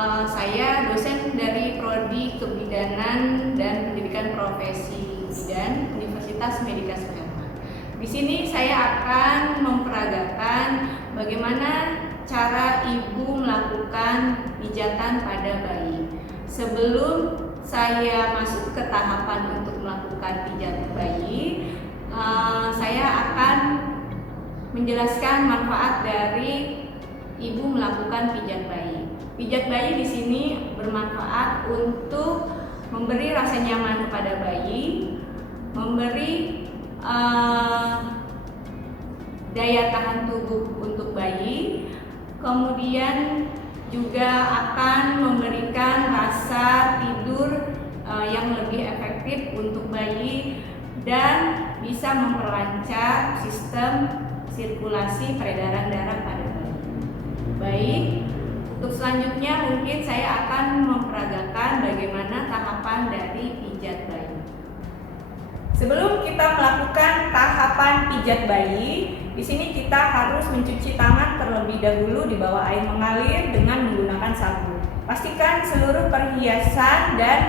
Saya dosen dari Prodi Kebidanan dan Pendidikan Profesi Bidan Universitas Medika Suherman. Di sini saya akan memperagakan bagaimana cara ibu melakukan pijatan pada bayi. Sebelum saya masuk ke tahapan untuk melakukan pijat bayi, saya akan menjelaskan manfaat dari ibu melakukan pijat bayi. Pijat bayi di sini bermanfaat untuk memberi rasa nyaman kepada bayi, memberi daya tahan tubuh untuk bayi, kemudian juga akan memberikan rasa tidur yang lebih efektif untuk bayi dan bisa memperlancar sistem sirkulasi peredaran darah pada bayi. Baik, untuk selanjutnya mungkin saya akan memperagakan bagaimana tahapan dari pijat bayi. Sebelum kita melakukan tahapan pijat bayi, di sini kita harus mencuci tangan terlebih dahulu di bawah air mengalir dengan menggunakan sabun. Pastikan seluruh perhiasan dan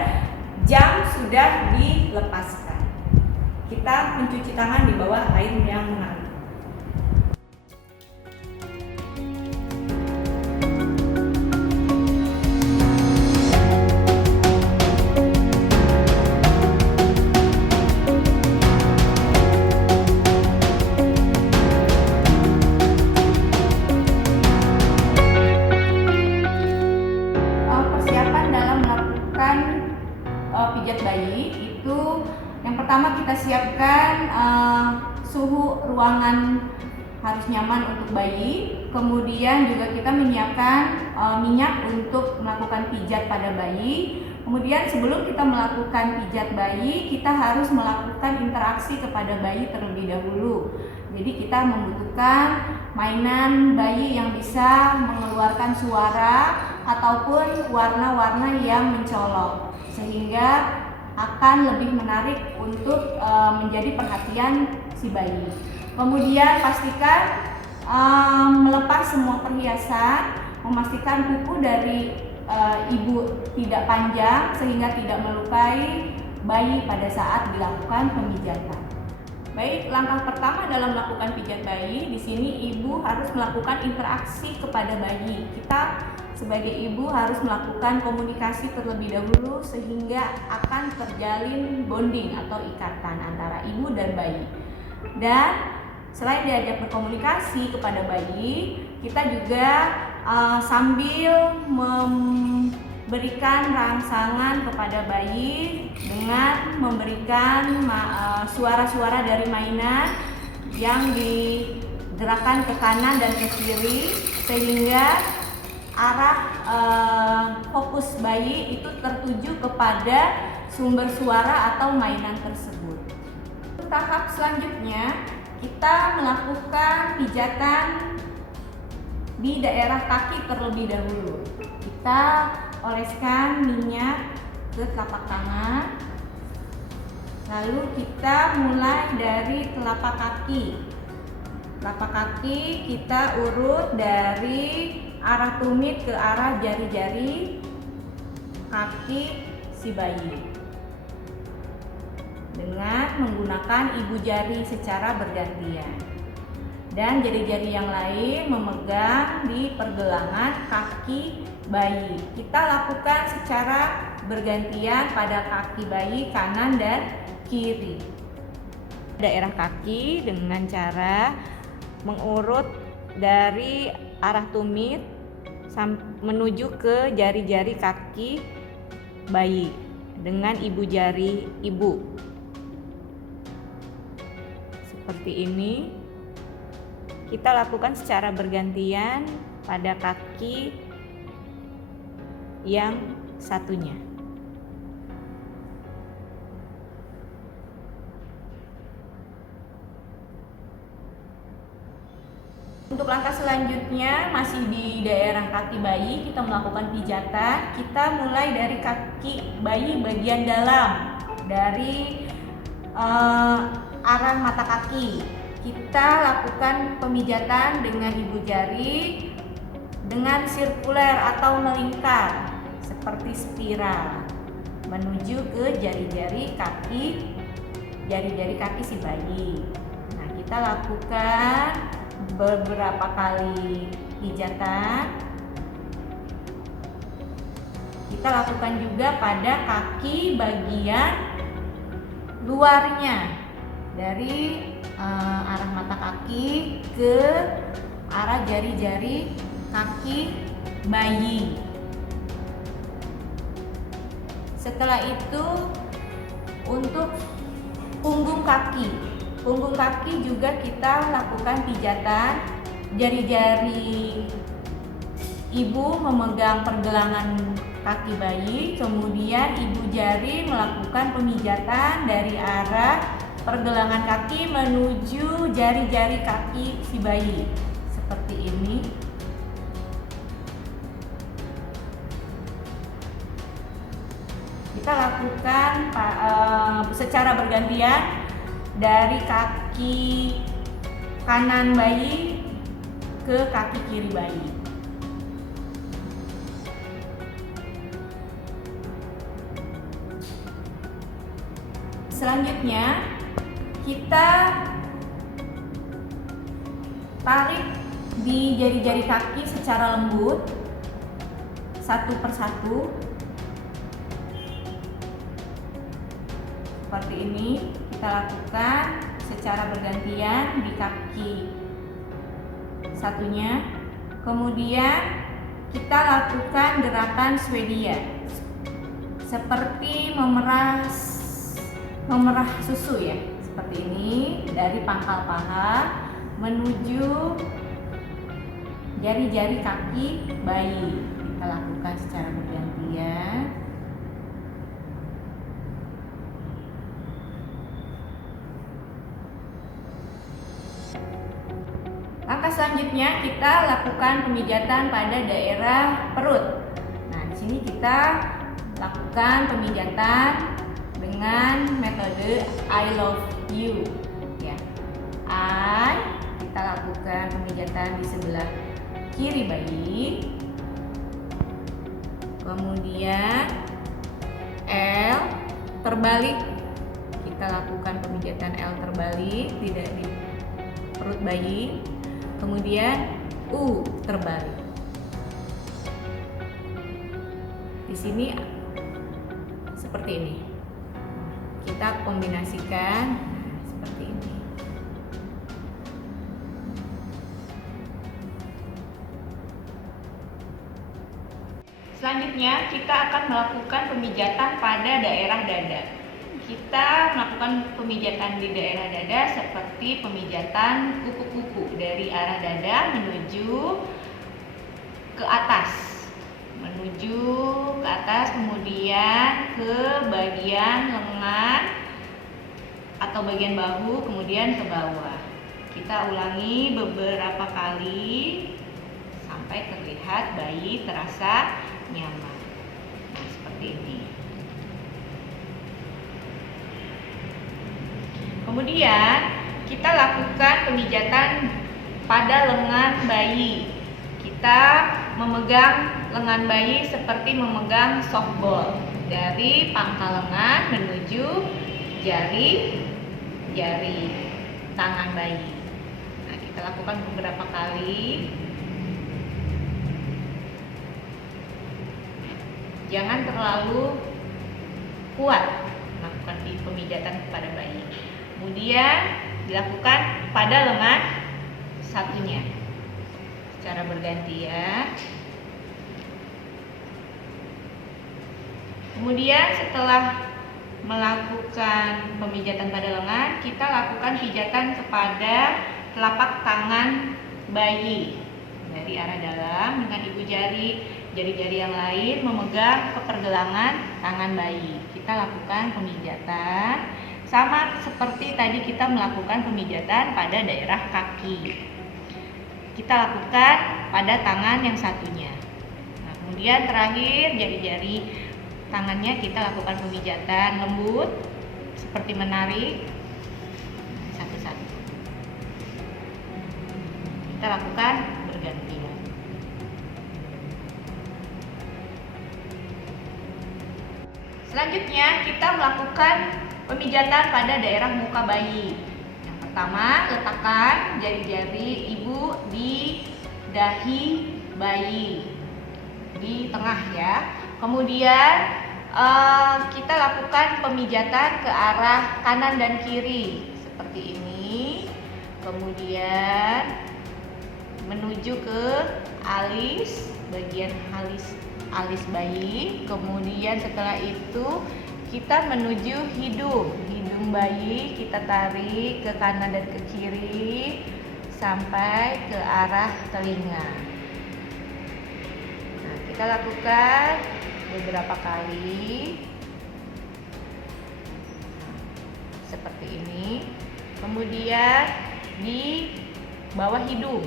jam sudah dilepaskan. Kita mencuci tangan di bawah air yang mengalir. Pijat bayi itu yang pertama kita siapkan suhu ruangan harus nyaman untuk bayi, kemudian juga kita menyiapkan minyak untuk melakukan pijat pada bayi. Kemudian sebelum kita melakukan pijat bayi, kita harus melakukan interaksi kepada bayi terlebih dahulu. Jadi kita membutuhkan mainan bayi yang bisa mengeluarkan suara ataupun warna-warna yang mencolok, sehingga akan lebih menarik untuk menjadi perhatian si bayi. Kemudian pastikan melepas semua perhiasan, memastikan kuku dari ibu tidak panjang sehingga tidak melukai bayi pada saat dilakukan pemijatan. Baik, langkah pertama dalam melakukan pijat bayi, di sini ibu harus melakukan interaksi kepada bayi. Kita sebagai ibu harus melakukan komunikasi terlebih dahulu sehingga akan terjalin bonding atau ikatan antara ibu dan bayi. Dan selain diajak berkomunikasi kepada bayi, kita juga sambil memberikan rangsangan kepada bayi dengan memberikan suara-suara dari mainan yang digerakkan ke kanan dan ke kiri sehingga arah fokus bayi itu tertuju kepada sumber suara atau mainan tersebut. Tahap selanjutnya kita melakukan pijatan di daerah kaki terlebih dahulu. Kita oleskan minyak ke telapak tangan, lalu kita mulai dari telapak kaki. Telapak kaki kita urut dari arah tumit ke arah jari-jari kaki si bayi dengan menggunakan ibu jari secara bergantian, dan jari-jari yang lain memegang di pergelangan kaki bayi. Kita lakukan secara bergantian pada kaki bayi kanan dan kiri. Daerah kaki dengan cara mengurut dari arah tumit menuju ke jari-jari kaki bayi dengan ibu jari ibu. Seperti ini. Kita lakukan secara bergantian pada kaki yang satunya. Untuk langkah selanjutnya masih di daerah kaki bayi, kita melakukan pijatan. Kita mulai dari kaki bayi bagian dalam, dari arah mata kaki. Kita lakukan pemijatan dengan ibu jari dengan sirkuler atau melingkar seperti spiral menuju ke jari-jari kaki si bayi. Nah, kita lakukan beberapa kali pijatan. Kita lakukan juga pada kaki bagian luarnya, dari arah mata kaki ke arah jari-jari kaki bayi. Setelah itu untuk punggung kaki juga kita lakukan pijatan. Jari-jari ibu memegang pergelangan kaki bayi, kemudian ibu jari melakukan pemijatan dari arah pergelangan kaki menuju jari-jari kaki si bayi seperti ini. Kita lakukan secara bergantian dari kaki kanan bayi ke kaki kiri bayi. Selanjutnya kita tarik di jari-jari kaki secara lembut satu persatu seperti ini. Kita lakukan secara bergantian di kaki satunya. Kemudian kita lakukan gerakan Swedia seperti memerah susu ya, seperti ini, dari pangkal paha menuju jari-jari kaki bayi. Kita lakukan secara bergantian. Langkah selanjutnya kita lakukan pemijatan pada daerah perut. Nah, di sini kita lakukan pemijatan dengan metode I love you ya. Kita lakukan pemijatan di sebelah kiri bayi. Kemudian L terbalik. Kita lakukan pemijatan L terbalik tidak di perut bayi. Kemudian U terbalik. Di sini seperti ini. Kita kombinasikan seperti ini. Selanjutnya kita akan melakukan pemijatan pada daerah dada. Kita melakukan pemijatan di daerah dada seperti pemijatan kuku-kuku dari arah dada menuju ke atas. Kemudian ke bagian lengan atau bagian bahu, kemudian ke bawah. Kita ulangi beberapa kali sampai terlihat bayi terasa nyaman. Nah, seperti ini. Kemudian kita lakukan pemijatan pada lengan bayi. Kita memegang lengan bayi seperti memegang softball, dari pangkal lengan menuju jari tangan bayi. Nah, kita lakukan beberapa kali. Jangan terlalu kuat melakukan pemijatan kepada bayi. Kemudian dilakukan pada lengan satunya secara bergantian. Kemudian setelah melakukan pemijatan pada lengan, kita lakukan pijatan kepada telapak tangan bayi dari arah dalam dengan ibu jari-jari yang lain memegang ke pergelangan tangan bayi. Kita lakukan pemijatan sama seperti tadi kita melakukan pemijatan pada daerah kaki. Kita lakukan pada tangan yang satunya. Nah, kemudian terakhir jari-jari tangannya kita lakukan pemijatan lembut seperti menarik satu-satu. Kita lakukan bergantian. Selanjutnya kita melakukan pemijatan pada daerah muka bayi. Yang pertama, letakkan jari-jari ibu di dahi bayi di tengah ya. Kemudian kita lakukan pemijatan ke arah kanan dan kiri seperti ini. Kemudian menuju ke alis, bagian alis bayi. Kemudian setelah itu kita menuju hidung bayi, kita tarik ke kanan dan ke kiri sampai ke arah telinga. Nah, kita lakukan beberapa kali seperti ini. Kemudian di bawah hidung,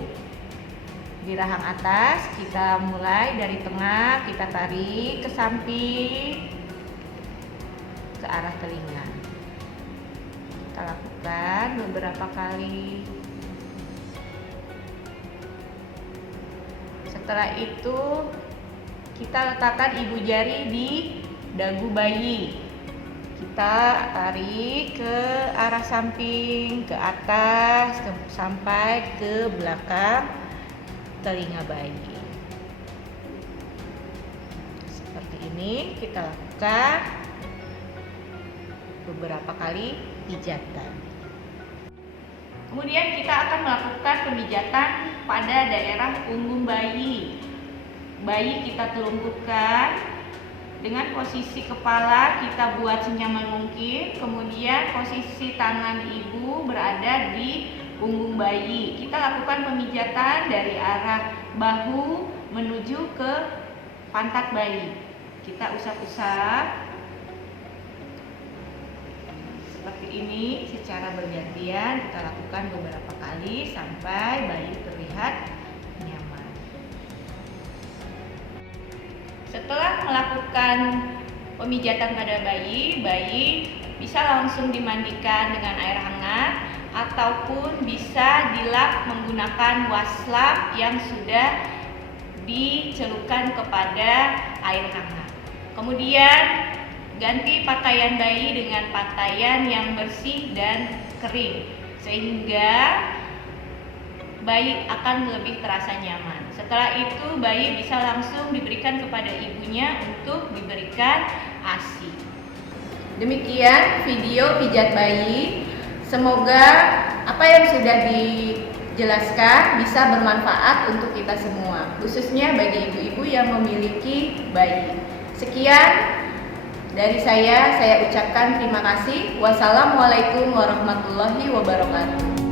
di rahang atas, kita mulai dari tengah, kita tarik ke samping ke arah telinga. Kita lakukan beberapa kali. Setelah itu kita letakkan ibu jari di dagu bayi. Kita tarik ke arah samping, ke atas, sampai ke belakang telinga bayi. Seperti ini kita lakukan beberapa kali pijatan. Kemudian kita akan melakukan pemijatan pada daerah punggung bayi. Bayi kita telungkupkan, dengan posisi kepala kita buat senyaman mungkin. Kemudian posisi tangan ibu berada di punggung bayi. Kita lakukan pemijatan dari arah bahu menuju ke pantat bayi. Kita usap-usap seperti ini secara bergantian. Kita lakukan beberapa kali sampai bayi terlihat nyaman. Setelah melakukan pemijatan pada bayi bisa langsung dimandikan dengan air hangat ataupun bisa dilap menggunakan waslap yang sudah dicelupkan kepada air hangat. Kemudian ganti pakaian bayi dengan pakaian yang bersih dan kering sehingga bayi akan lebih terasa nyaman. Setelah itu bayi bisa langsung diberikan kepada ibunya untuk diberikan ASI. Demikian video pijat bayi. Semoga apa yang sudah dijelaskan bisa bermanfaat untuk kita semua, khususnya bagi ibu-ibu yang memiliki bayi. Sekian dari saya ucapkan terima kasih. Wassalamualaikum warahmatullahi wabarakatuh.